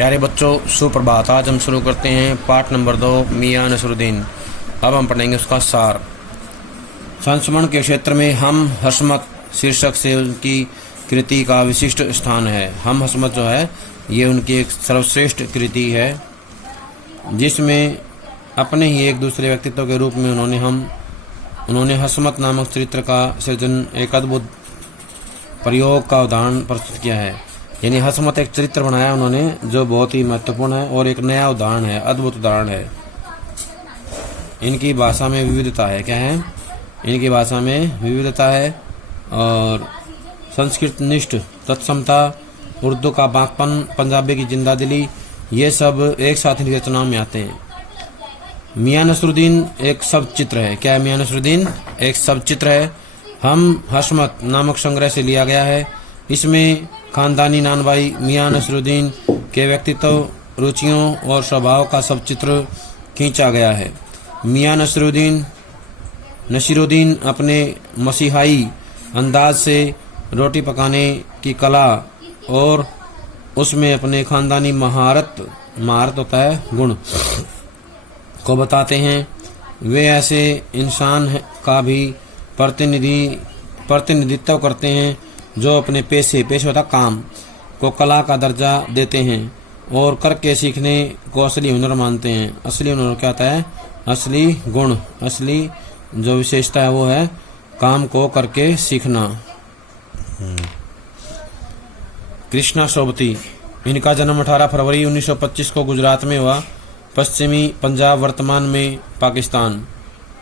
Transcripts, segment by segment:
प्यारे बच्चों, सुप्रभात। आज हम शुरू करते हैं पाठ नंबर 2, मियां नसरुद्दीन। अब हम पढ़ेंगे उसका सार। संस्मरण के क्षेत्र में हम हसमत शीर्षक से उनकी कृति का विशिष्ट स्थान है। हम हसमत जो है ये उनकी एक सर्वश्रेष्ठ कृति है, जिसमें अपने ही एक दूसरे व्यक्तित्व के रूप में उन्होंने हसमत नामक चरित्र का सृजन एक अद्भुत प्रयोग का उदाहरण प्रस्तुत किया है। यानी हसमत एक चरित्र बनाया उन्होंने जो बहुत ही महत्वपूर्ण है और एक नया उदाहरण है, अद्भुत उदाहरण है। इनकी भाषा में विविधता है। क्या है? इनकी भाषा में विविधता है और संस्कृत निष्ठ तत्समता, उर्दू का बांकपन, पंजाबी की जिंदादिली, ये सब एक साथ इनकी रचनाओं में आते हैं। मियां नसरुद्दीन एक सब चित्र है। क्या है? मियां नसरुद्दीन एक सब चित्र है। हम हसमत नामक संग्रह से लिया गया है। इसमें खानदानी नानभाई मियां नसरुद्दीन के व्यक्तित्व, रुचियों और स्वभाव का सब चित्र खींचा गया है। मियां नसीरुद्दीन अपने मसीहाई अंदाज से रोटी पकाने की कला और उसमें अपने खानदानी महारत होता है गुण को बताते हैं। वे ऐसे इंसान का भी प्रतिनिधित्व करते हैं जो अपने पेशे होता काम को कला का दर्जा देते हैं और करके सीखने को असली हुनर मानते हैं। असली हुनर क्या होता है? असली गुण, असली जो विशेषता है वो है काम को करके सीखना। कृष्णा सोबती, इनका जन्म 18 फरवरी 1925 को गुजरात में हुआ। पश्चिमी पंजाब, वर्तमान में पाकिस्तान।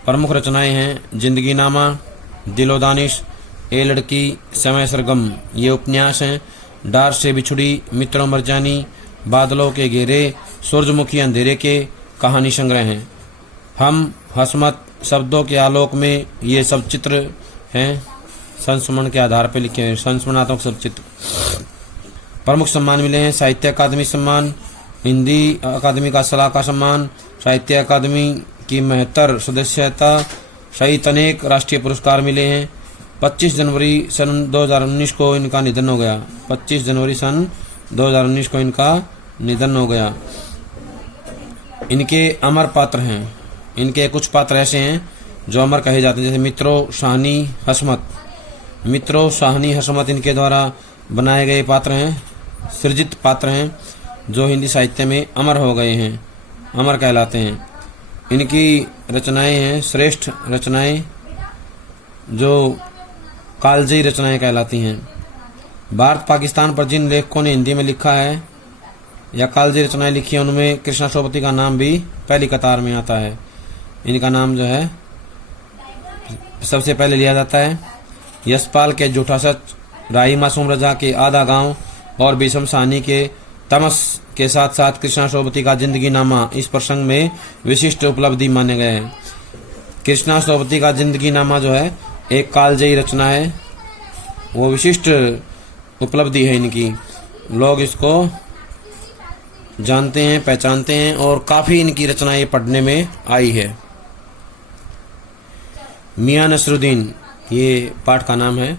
प्रमुख रचनाएं हैं जिंदगी नामा, दिलो दानिश, ए लड़की, समय सरगम, ये उपन्यास हैं। डार से बिछुड़ी, मित्रों मरजानी, बादलों के घेरे, सूरजमुखी अंधेरे के कहानी संग्रह हैं। हम हसमत शब्दों के आलोक में ये सब चित्र हैं संस्मरण के आधार पर लिखे हैं। संस्मरणात्मक सब चित्र। प्रमुख सम्मान मिले हैं साहित्य अकादमी सम्मान, हिंदी अकादमी का सलाह का सम्मान, साहित्य अकादमी की 72 सदस्यता सहित अनेक राष्ट्रीय पुरस्कार मिले हैं। 25 जनवरी सन 2019 को इनका निधन हो गया। 25 जनवरी सन 2019 को इनका निधन हो गया। इनके अमर पात्र हैं। इनके कुछ पात्र ऐसे हैं जो अमर कहे जाते हैं, जैसे मित्रों शाहनी हसमत। मित्रों शाहनी हसमत इनके द्वारा बनाए गए पात्र हैं, सृजित पात्र हैं जो हिंदी साहित्य में अमर हो गए हैं, अमर कहलाते हैं। इनकी रचनाएं हैं श्रेष्ठ रचनाएं जो कालजयी रचनाएं कहलाती हैं। भारत पाकिस्तान पर जिन लेखकों ने हिंदी में लिखा है या कालजयी रचनाएं लिखी है उनमें कृष्णा सोबती का नाम भी पहली कतार में आता है। इनका नाम जो है सबसे पहले लिया जाता है। यशपाल के झूठा सच, राही मासूम रजा के आधा गांव और भीषम साहनी के तमस के साथ साथ कृष्णा सोबती का जिंदगी नामा इस प्रसंग में विशिष्ट उपलब्धि माने गए हैं। कृष्णा सोबती का जिंदगी नामा जो है एक कालजयी रचना है, वो विशिष्ट उपलब्धि है इनकी। लोग इसको जानते हैं, पहचानते हैं और काफी इनकी रचनाएं पढ़ने में आई है। मियां नसरुद्दीन ये पाठ का नाम है।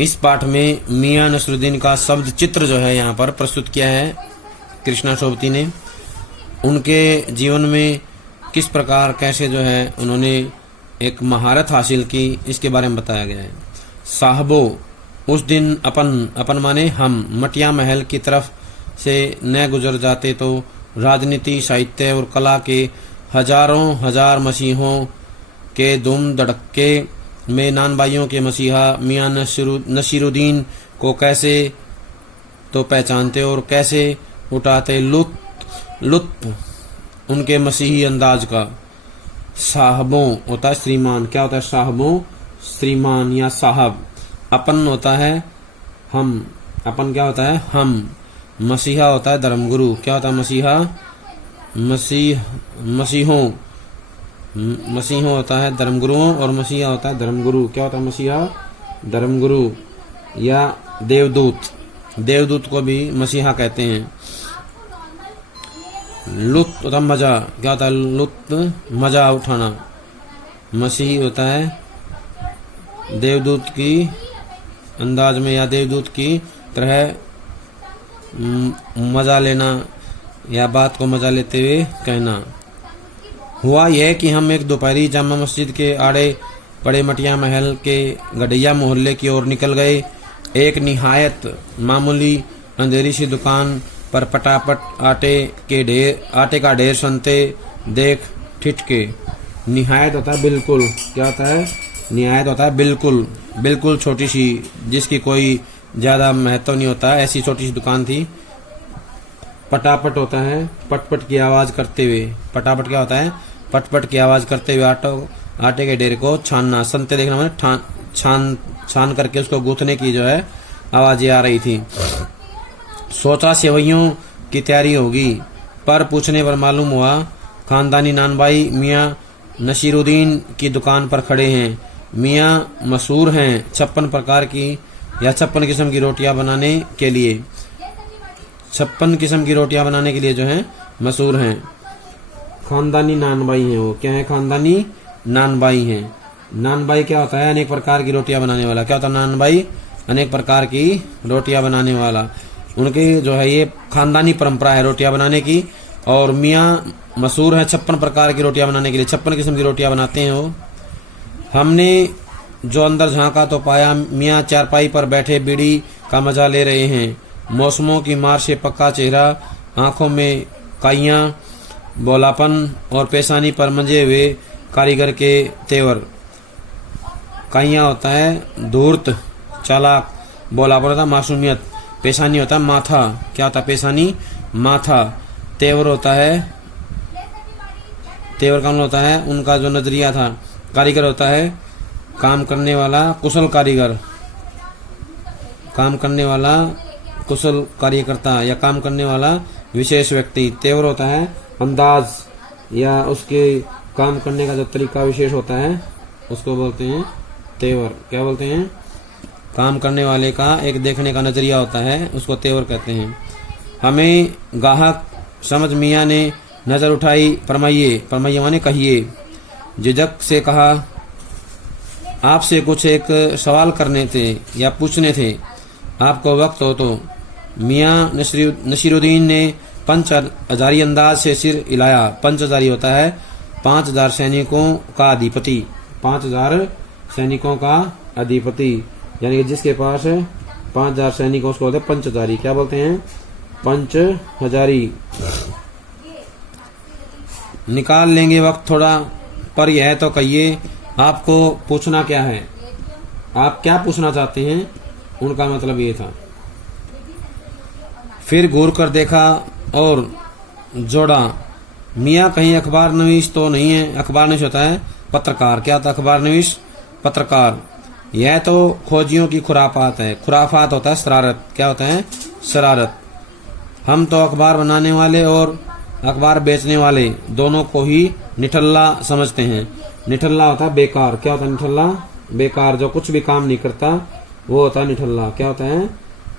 इस पाठ में मियां नसरुद्दीन का शब्द चित्र जो है यहाँ पर प्रस्तुत किया है कृष्णा सोबती ने। उनके जीवन में किस प्रकार कैसे जो है उन्होंने एक महारत हासिल की, इसके बारे में बताया गया है। साहबो, उस दिन अपन माने हम मटिया महल की तरफ से न गुजर जाते तो राजनीति, साहित्य और कला के हजारों हजार मसीहों के धूम धड़के में नानभाइयों के मसीहा मियां नसीरुद्दीन को कैसे तो पहचानते और कैसे उठाते लुत्फ उनके मसीही अंदाज का। साहबों होता है श्रीमान। क्या होता है? साहबों श्रीमान या साहब। अपन होता है हम। अपन क्या होता है? हम। मसीहा होता है धर्मगुरु। क्या होता है? मसीहा मसीहों होता है धर्मगुरुओं और मसीहा होता है धर्मगुरु। क्या होता है? मसीहा धर्मगुरु या देवदूत। देवदूत को भी मसीहा कहते हैं। लुत्फ होता मजा। क्या होता है? लुत्फ मजा उठाना। मसीह होता है देवदूत की अंदाज में या देवदूत की तरह मजा लेना या बात को मजा लेते हुए कहना। हुआ यह कि हम एक दोपहरी जामा मस्जिद के आड़े पड़े मटिया महल के गडैया मोहल्ले की ओर निकल गए। एक निहायत मामूली अंधेरी सी दुकान पर पटापट आटे का ढेर सुनते देख ठिठके। निहायत होता है बिल्कुल, क्या होता है? निहायत होता है बिल्कुल, बिल्कुल छोटी सी, जिसकी कोई ज्यादा महत्व नहीं होता, ऐसी छोटी सी दुकान थी। पटापट होता है पटपट की आवाज करते हुए। पटापट क्या होता है? पटपट की आवाज करते हुए आटे के ढेर को छानना। संते देखना मैंने छान करके उसको गूंथने की जो है आवाजें आ रही थी। सोचा सेवइयों की तैयारी होगी, पर पूछने पर मालूम हुआ खानदानी नानबाई मियाँ नसीरुद्दीन की दुकान पर खड़े हैं। मियाँ मशहूर हैं 56 प्रकार की या 56 किस्म की रोटियां बनाने के लिए। 56 किस्म की रोटियां बनाने के लिए जो है मशहूर हैं। खानदानी नानबाई हैं वो। क्या है? खानदानी नानबाई हैं। नानबाई क्या होता है? अनेक प्रकार की रोटियां बनाने वाला। क्या होता है नानबाई? अनेक प्रकार की रोटियां बनाने वाला। उनकी जो है ये खानदानी परंपरा है रोटियां बनाने की। और मियाँ मशहूर है 56 प्रकार की रोटियां बनाने के लिए। 56 किस्म की रोटियां बनाते हैं वो। हमने जो अंदर झांका तो पाया मियाँ चारपाई पर बैठे बीड़ी का मजा ले रहे हैं। मौसमों की मार से पक्का चेहरा, आंखों में काइयां, बोलापन और पेशानी पर मंजे हुए कारीगर के तेवर। काइयां होता है धूर्त, चालाक, बोलापन होता है मासूमियत, पेशानी होता है माथा। क्या होता है? पेशानी, माथा। तेवर होता है, तेवर का मतलब होता है उनका जो नजरिया था। कारीगर होता है काम करने वाला, कुशल कारीगर, काम करने वाला कुशल कार्यकर्ता या काम करने वाला विशेष व्यक्ति। तेवर होता है अंदाज या उसके काम करने का जो तरीका विशेष होता है उसको बोलते हैं तेवर। क्या बोलते हैं? काम करने वाले का एक देखने का नजरिया होता है, उसको तेवर कहते हैं। हमें गाहक समझ मियाँ ने नजर उठाई। फरमाइए माने कहिए। झिझक से कहा, आपसे कुछ एक सवाल करने थे या पूछने थे, आपको वक्त हो तो। मियाँ नसीरुद्दीन ने 5000 अंदाज से सिर हिलाया। 5000 होता है 5000 सैनिकों का अधिपति। 5000 सैनिकों का अधिपति यानी कि जिसके पास 5000 सैनिकों उसको बोलते हैं पंचहजारी। क्या बोलते हैं? पंचहजारी। निकाल लेंगे वक्त थोड़ा, पर यह तो कहिए आपको पूछना क्या है? आप क्या पूछना चाहते हैं? उनका मतलब ये था। फिर घूर कर देखा और जोड़ा, मियाँ कहीं अखबार नवीस तो नहीं है? अखबार नवीस होता है पत्रकार। क्या होता है अखबार नवीस? पत्रकार। यह तो खोजियों की खुराफात है। खुराफात होता है शरारत। क्या होता है? शरारत। हम तो अखबार बनाने वाले और अखबार बेचने वाले दोनों को ही निठल्ला समझते हैं। निठल्ला होता है बेकार। क्या होता है निठल्ला? बेकार, जो कुछ भी काम नहीं करता वो होता है निठल्ला। क्या होता है?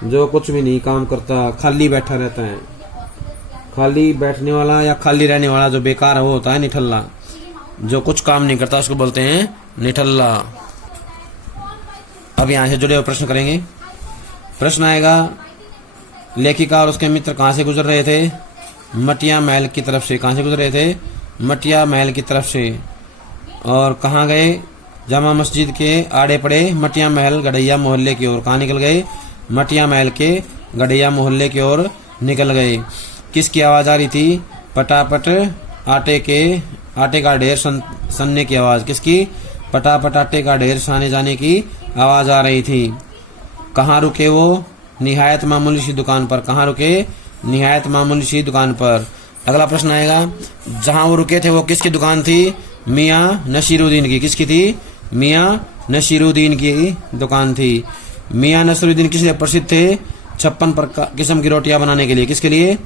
जो कुछ भी नहीं काम करता, खाली बैठा रहता है। खाली बैठने वाला या खाली रहने वाला जो बेकार है वो होता है निठल्ला। जो कुछ काम नहीं करता उसको बोलते हैं निठल्ला। अब यहाँ से जुड़े हुए प्रश्न करेंगे। प्रश्न आएगा, लेखिका और उसके मित्र कहाँ से गुजर रहे थे? मटिया महल की तरफ से। कहाँ से गुजर रहे थे? मटिया महल की तरफ से। और कहाँ गए? जामा मस्जिद के आड़े पड़े मटिया महल गडैया मोहल्ले की ओर। कहाँ निकल गए? मटिया महल के गडैया मोहल्ले की ओर निकल गए। किसकी आवाज आ रही थी? पटापट आटे का ढेर सनने की आवाज। किसकी? पटापट आटे का ढेर साने जाने की आवाज आ रही थी। कहाँ रुके वो? निहायत मामूली सी दुकान पर। कहाँ रुके? निहायत मामूली सी दुकान पर। अगला प्रश्न आएगा, जहां वो रुके थे वो किसकी दुकान थी? मियाँ नसीरुद्दीन की। किसकी थी? मियाँ नसीरुद्दीन की दुकान थी। मियाँ नसीरुद्दीन किस लिए प्रसिद्ध थे? 56 किस्म की रोटियां बनाने के लिए। किसके लिए?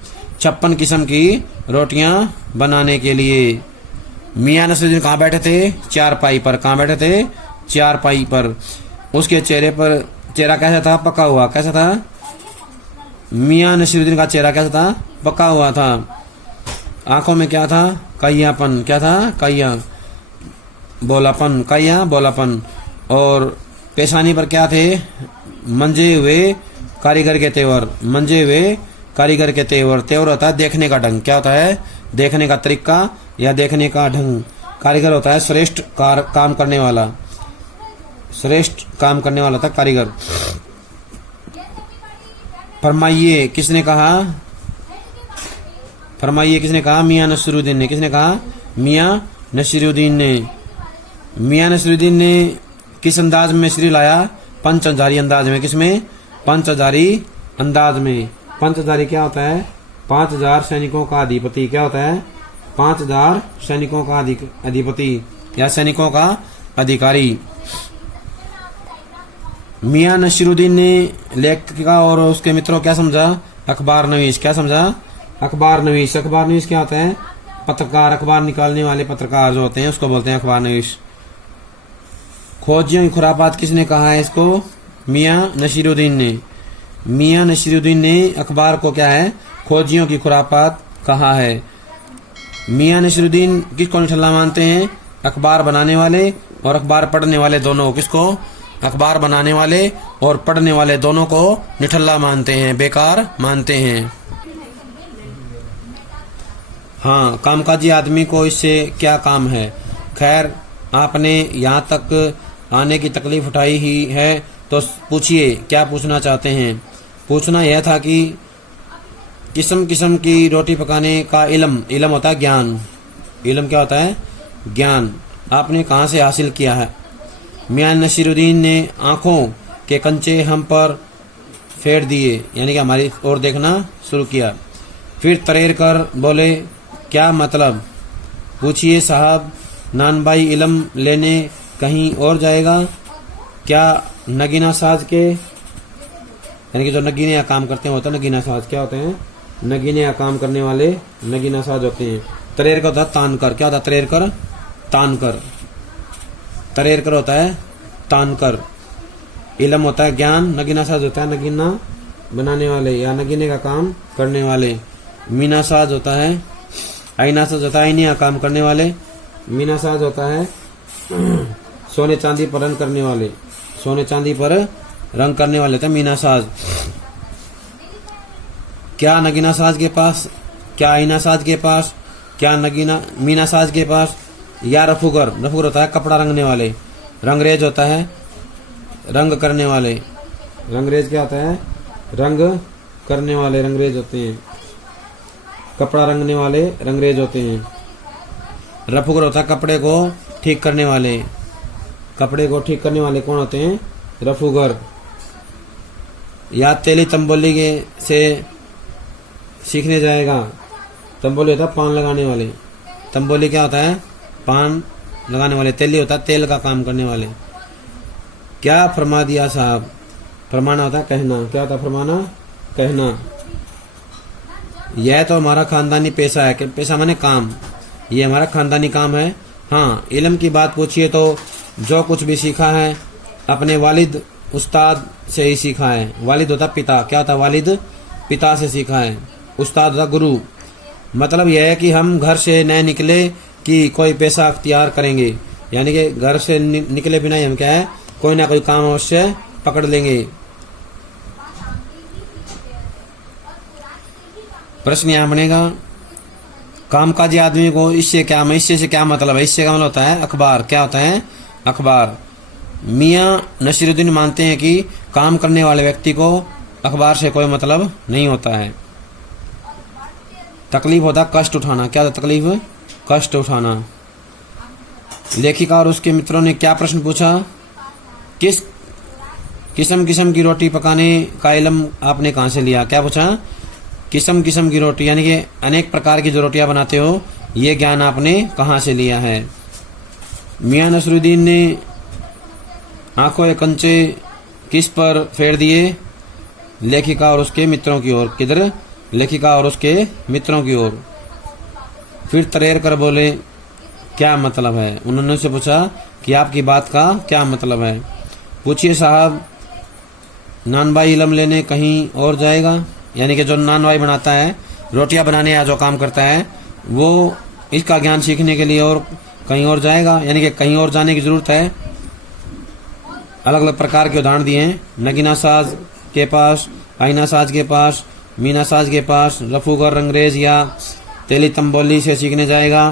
56 किस्म की रोटियां बनाने के लिए। मियाँ नसीरुद्दीन कहाँ बैठे थे? चारपाई पर। कहाँ बैठे थे? चारपाई पर। उसके चेहरा कैसा था? पका हुआ। कैसा था? मियाँ नसीरुद्दीन का चेहरा कैसा था? पका हुआ था। आंखों में क्या था? काइयापन। क्या था? काइया, बोलापन। काइया, बोलापन। और पेशानी पर क्या थे? मंजे हुए कारीगर के तेवर। मंजे हुए कारीगर के तेवर, तेवर होता है देखने का ढंग, क्या होता है देखने का तरीका या देखने का ढंग। कारीगर होता है श्रेष्ठ काम करने वाला, श्रेष्ठ काम करने वाला था कारीगर। फरमाइए किसने कहा, फरमाइए किसने कहा, मियां नसीरुद्दीन ने। किसने कहा, मियां नसीरुद्दीन ने। मियां नसीरुद्दीन ने किस अंदाज में श्री लाया, पंचहजारी अंदाज में। किसमें, पंचहजारी अंदाज में। पंचहजारी क्या होता है, 5000 सैनिकों का अधिपति। क्या होता है, 5000 सैनिकों का अधिपति या सैनिकों का अधिकारी। मियां नसीरुद्दीन ने लेखिका और उसके मित्रों क्या समझा, अखबार नवीस। क्या समझा, अखबार नवीस। अखबार नवीस क्या होता है, पत्रकार, अखबार निकालने वाले पत्रकार जो होते हैं उसको बोलते हैं अखबार नवीस। खोजियों की खुरापात किसने कहा है इसको, मियां नसीरुद्दीन ने। मियां नसीरुद्दीन ने अखबार को क्या है, खोजियों की खुरापात कहा है। मियां नसीरुद्दीन किसको निठल्ला मानते हैं, अखबार बनाने वाले और अखबार पढ़ने वाले दोनों। किसको, अखबार बनाने वाले और पढ़ने वाले दोनों को निठल्ला मानते हैं, बेकार मानते हैं। हाँ, कामकाजी आदमी को इससे क्या काम है। खैर, आपने यहाँ तक आने की तकलीफ उठाई ही है तो पूछिए क्या पूछना चाहते हैं। पूछना यह था कि किस्म किस्म की रोटी पकाने का इल्म, इल्म होता है ज्ञान। इल्म क्या होता है, ज्ञान। आपने कहाँ से हासिल किया है। मियां नसीरुद्दीन ने आंखों के कंचे हम पर फेर दिए, यानी कि हमारी ओर देखना शुरू किया। फिर तरेर कर बोले, क्या मतलब। पूछिए साहब, नानबाई इल्म लेने कहीं और जाएगा क्या, नगीना साज के, यानी कि जो नगीने या काम करते हैं होता है नगीना साज। क्या होते हैं, नगीने या काम करने वाले नगीना साज होते हैं। तरेर कर होता है तान कर। क्या होता है, तरेर कर, तान कर। तरेर कर होता है तान कर। इल्म होता है ज्ञान, नगीना साज होता है नगीना बनाने वाले या नगीने का काम करने वाले। मीना साज होता है, आईना साज होता है आईने का काम करने वाले। मीना साज होता है सोने चांदी पर रंग करने वाले, सोने चांदी पर रंग करने वाले थे मीना साज। क्या नगीना साज के पास, क्या आईना साज के पास, क्या नगीना मीना साज के पास, या रफूगर। रफूगर होता है कपड़ा रंगने वाले। रंगरेज होता है रंग करने वाले। रंगरेज क्या होता है, रंग करने वाले रंगरेज होते हैं। कपड़ा रंगने वाले रंगरेज होते हैं। रफूगर होता है कपड़े को ठीक करने वाले। कपड़े को ठीक करने वाले कौन होते हैं, रफूगर। या तेली तंबोली के से सीखने जाएगा। तंबोली होता है पान लगाने वाले। तंबोली क्या होता है, पान लगाने वाले। तेली होता है तेल का काम करने वाले। क्या फरमा दिया साहब, फरमाना होता है कहना। क्या होता है फरमाना, कहना। यह तो हमारा खानदानी पेशा है। पेशा माने काम, ये हमारा खानदानी काम है। हाँ, इल्म की बात पूछिए तो जो कुछ भी सीखा है अपने वालिद उस्ताद से ही सीखा है। वालिद होता पिता। क्या होता वालिद, पिता से सीखा है। उस्ताद होता गुरु। मतलब यह है कि हम घर से न निकले कि कोई पेशा अख्तियार करेंगे, यानी कि घर से निकले बिना ही हम क्या है कोई ना कोई काम अवश्य पकड़ लेंगे। प्रश्न यहाँ बनेगा, कामकाजी आदमी को इससे से क्या मतलब है। इससे का मतलब होता है अखबार। क्या होता है, अखबार। मियां नसीरुद्दीन मानते हैं कि काम करने वाले व्यक्ति को अखबार से कोई मतलब नहीं होता है। तकलीफ होता है कष्ट उठाना। क्या होता तकलीफ, कष्ट उठाना। लेखिका और उसके मित्रों ने क्या प्रश्न पूछा, किस किस्म किस्म की रोटी पकाने का इल्म आपने कहाँ से लिया। क्या पूछा, किस्म किस्म की रोटी, यानी कि अनेक प्रकार की जो रोटियां बनाते हो ये ज्ञान आपने कहाँ से लिया है। मियां नसीरुद्दीन ने आंखों के कंचे किस पर फेर दिए, लेखिका और उसके मित्रों की ओर। किधर, लेखिका और उसके मित्रों की ओर। फिर तरेर कर बोले, क्या मतलब है। उन्होंने से पूछा कि आपकी बात का क्या मतलब है। पूछिए साहब, नानबाई इल्म लेने कहीं और जाएगा, यानी कि जो नानबाई बनाता है, रोटियां बनाने या जो काम करता है, वो इसका ज्ञान सीखने के लिए और कहीं और जाएगा, यानी कि कहीं और जाने की जरूरत है। अलग अलग प्रकार के उदाहरण दिए हैं। नगीना साज के पास, आईना साज के पास, मीना साज के पास, रफूगर रंगरेज या तेली तंबोली से सीखने जाएगा।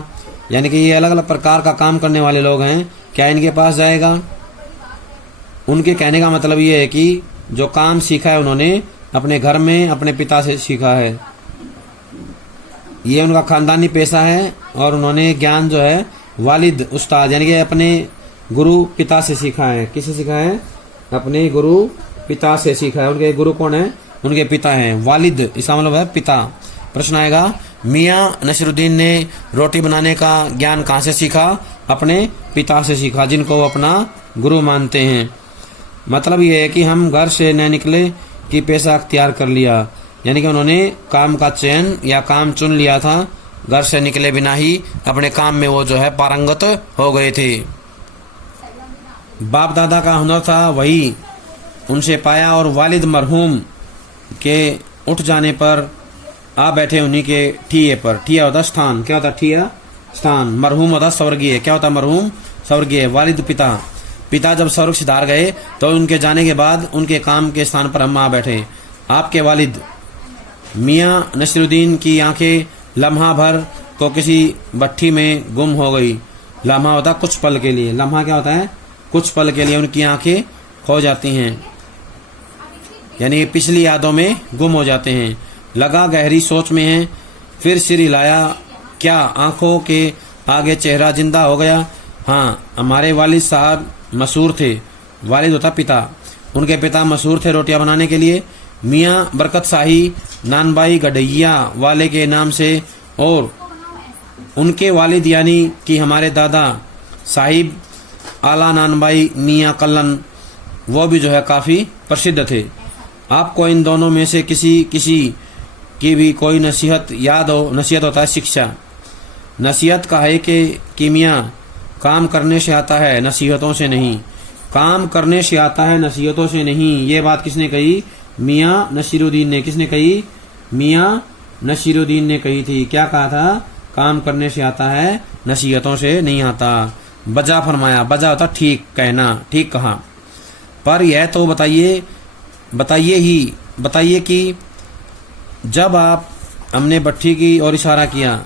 यानी कि ये अलग अलग प्रकार का काम करने वाले लोग हैं, क्या इनके पास जाएगा? उनके कहने का मतलब ये है कि जो काम सीखा है उन्होंने अपने घर में अपने पिता से सीखा है, ये उनका खानदानी पेशा है, और उन्होंने ज्ञान जो है वालिद उस्ताद यानी कि अपने गुरु पिता से सीखा है। किससे सीखा है? अपने गुरु पिता से सीखा है। उनके गुरु कौन है? उनके पिता हैं। वालिद इसका मतलब है पिता। प्रश्न आएगा, मियाँ नसीरुद्दीन ने रोटी बनाने का ज्ञान कहाँ से सीखा? अपने पिता से सीखा, जिनको वो अपना गुरु मानते हैं। मतलब ये है कि हम घर से न निकले कि पेशा अख्तियार कर लिया, यानी कि उन्होंने काम का चयन या काम चुन लिया था, घर से निकले बिना ही अपने काम में वो जो है पारंगत हो गए थे। बाप दादा का हुनर था वही उनसे पाया, और वालिद मरहूम के उठ जाने पर आ बैठे उन्हीं के ठिये पर। ठिया होता स्थान, क्या होता ठिया? स्थान। मरहूम होता स्वर्गीय, क्या होता मरहूम? स्वर्गीय। वालिद पिता, पिता जब स्वर्ग सिधार गए तो उनके जाने के बाद उनके काम के स्थान पर हम आ बैठे। आपके वालिद मियाँ नसीरुद्दीन की आंखें लम्हा भर को किसी भट्ठी में गुम हो गई। लम्हा होता कुछ पल के लिए, लम्हा क्या होता है? कुछ पल के लिए उनकी आंखें खो जाती हैं, यानी पिछली यादों में गुम हो जाते हैं। लगा गहरी सोच में है, फिर सिर हिलाया, क्या आंखों के आगे चेहरा जिंदा हो गया? हाँ, हमारे वालिद साहब मशहूर थे। वालिद होता पिता, उनके पिता मशहूर थे रोटियां बनाने के लिए। मियाँ बरकत शाही नानबाई गडैया वाले के नाम से, और उनके वालिद यानी कि हमारे दादा साहिब आला नानबाई मियाँ कल्लन, वो भी जो है काफ़ी प्रसिद्ध थे। आपको इन दोनों में से किसी की भी कोई नसीहत याद हो? नसीहत होता है शिक्षा। नसीहत का है कि मियाँ काम करने से आता है, नसीहतों से नहीं। काम करने से आता है, नसीहतों से नहीं। ये बात किसने कही? मियाँ नसीरुद्दीन ने। किसने कही? मियाँ नसीरुद्दीन ने कही थी। क्या कहा था? काम करने से आता है, नसीहतों से नहीं आता। बजा फरमाया, बजा होता ठीक कहना, ठीक कहा। पर यह तो बताइए कि जब आप हमने भट्ठी की ओर इशारा किया,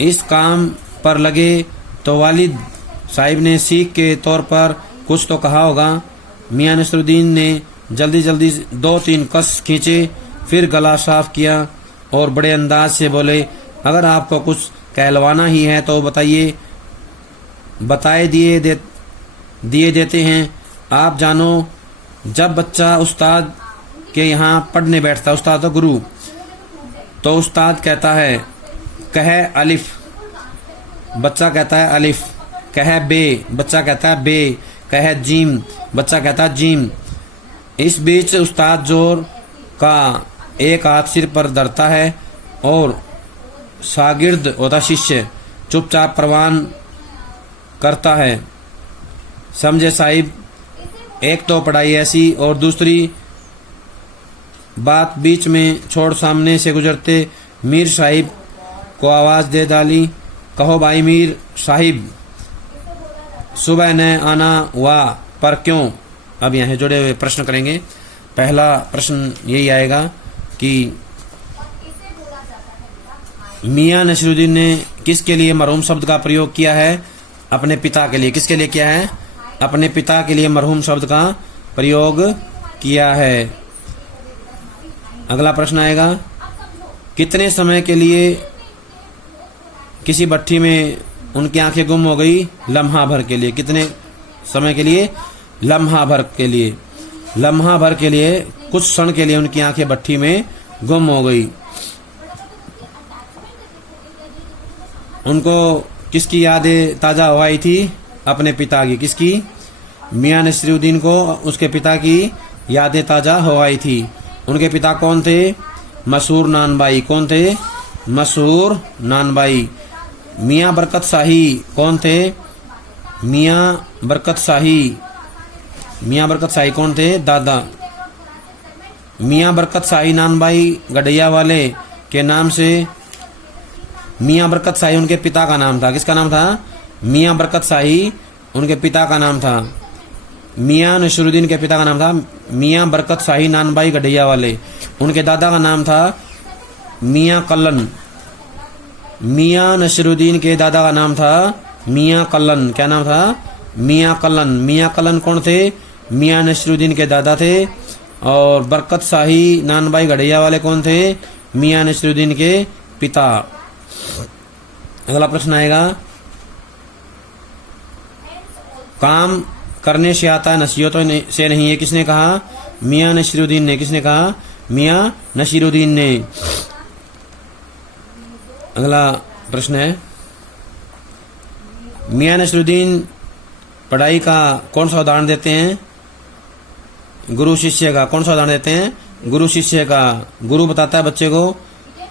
इस काम पर लगे, तो वालिद साहिब ने सीख के तौर पर कुछ तो कहा होगा। मियाँ नसीरुद्दीन ने जल्दी 2-3 कस खींचे, फिर गला साफ किया और बड़े अंदाज से बोले, अगर आपको कुछ कहलवाना ही है तो बताइए, बताए दिए देते हैं। आप जानो, जब बच्चा उस्ताद के यहाँ पढ़ने बैठता, उस्ताद तो गुरु, तो उस्ताद कहता है कहे अलिफ, बच्चा कहता है अलिफ। कहे बे, बच्चा कहता है बे। कहे जीम, बच्चा कहता है जीम। इस बीच उस्ताद जोर का एक हाथ सिर पर धरता है और शागिर्द होता शिष्य चुपचाप प्रवान करता है। समझे साहिब, एक तो पढ़ाई ऐसी, और दूसरी बात बीच में छोड़ सामने से गुजरते मीर साहिब को आवाज दे डाली, कहो भाई मीर साहिब, सुबह न आना हुआ पर क्यों? अब यहाँ जुड़े हुए प्रश्न करेंगे। पहला प्रश्न यही आएगा कि मियाँ नसीरुद्दीन ने किसके लिए मरहूम शब्द का प्रयोग किया है? अपने पिता के लिए। किसके लिए किया है? अपने पिता के लिए मरहूम शब्द का प्रयोग किया है। अगला प्रश्न आएगा, कितने समय के लिए किसी भट्ठी में उनकी आंखें गुम हो गई? लम्हा भर के लिए। कितने समय के लिए? लम्हा भर के लिए। लम्हा भर के लिए, कुछ क्षण के लिए उनकी आंखें भट्ठी में गुम हो गई। उनको किसकी यादें ताज़ा हुई थी? अपने पिता की। किसकी? मियाँ नसीरुद्दीन को उसके पिता की यादें ताज़ा हुई थी। उनके पिता कौन थे? मशहूर नानबाई। कौन थे? मशहूर नानबाई। मियाँ बरकत शाही कौन थे? मियाँ बरकत शाही। मियाँ बरकत शाही कौन थे? दादा। मियाँ बरकत शाही नानबाई गडैया वाले के नाम से, मियाँ बरकत शाही उनके पिता का नाम था। किसका नाम था? मियाँ बरकत शाही उनके पिता का नाम था। मियाँ नसीरुद्दीन के पिता का नाम था मियाँ बरकत शाही नानबाई गढ़ैया वाले। उनके दादा का नाम था मियाँ कल्लन। मियाँ नसीरुद्दीन के दादा का नाम था मियाँ कल्लन। क्या नाम था? मियाँ कल्लन। मियाँ कल्लन कौन थे? मियाँ नसीरुद्दीन के दादा थे। और बरकत शाही नानबाई गढ़ैया वाले कौन थे? मियाँ नसीरुद्दीन के पिता। अगला प्रश्न आएगा, काम करने से आता है नसीहतों से नहीं, है किसने कहा? मियाँ नसीरुद्दीन ने। किसने कहा? मियाँ नसीरुद्दीन ने। अगला प्रश्न है, मियाँ नसीरुद्दीन पढ़ाई का कौन सा उदाहरण देते हैं? गुरु शिष्य का। कौन सा उदाहरण देते हैं? गुरु शिष्य का। गुरु बताता है बच्चे को,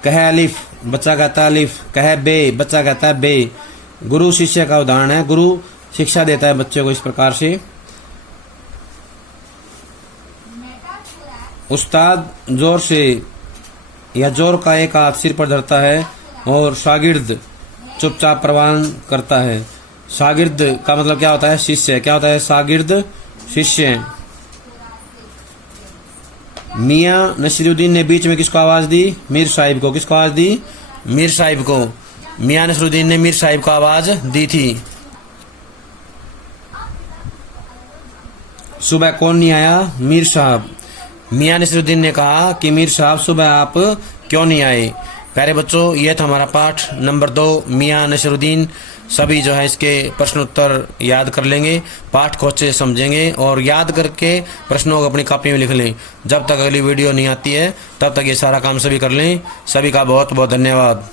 कह अलिफ, बच्चा कहता है अलिफ, कह बे, बच्चा कहता है बे। गुरु शिष्य का उदाहरण है। गुरु शिक्षा देता है बच्चे को इस प्रकार से। उस्ताद जोर से या जोर का एक हाथ सिर पर धरता है और शागिर्द चुपचाप प्रवान करता है। शागिर्द का मतलब क्या होता है? शिष्य। क्या होता है? शागिर्द, शिष्य। मियाँ नसीरुद्दीन ने बीच में किसको आवाज दी? मीर साहिब को। किसको आवाज दी? मीर साहिब को। मियाँ नसीरुद्दीन ने मीर साहिब को आवाज दी थी। सुबह कौन नहीं आया? मीर साहब। मियाँ नसीरुद्दीन ने कहा कि मीर साहब सुबह आप क्यों नहीं आए? प्यारे बच्चों, यह था हमारा पाठ नंबर 2 मियाँ नसीरुद्दीन। सभी जो है इसके प्रश्न उत्तर याद कर लेंगे, पाठ को अच्छे से समझेंगे और याद करके प्रश्नों को अपनी कॉपी में लिख लें। जब तक अगली वीडियो नहीं आती है तब तक ये सारा काम सभी कर लें। सभी का बहुत बहुत धन्यवाद।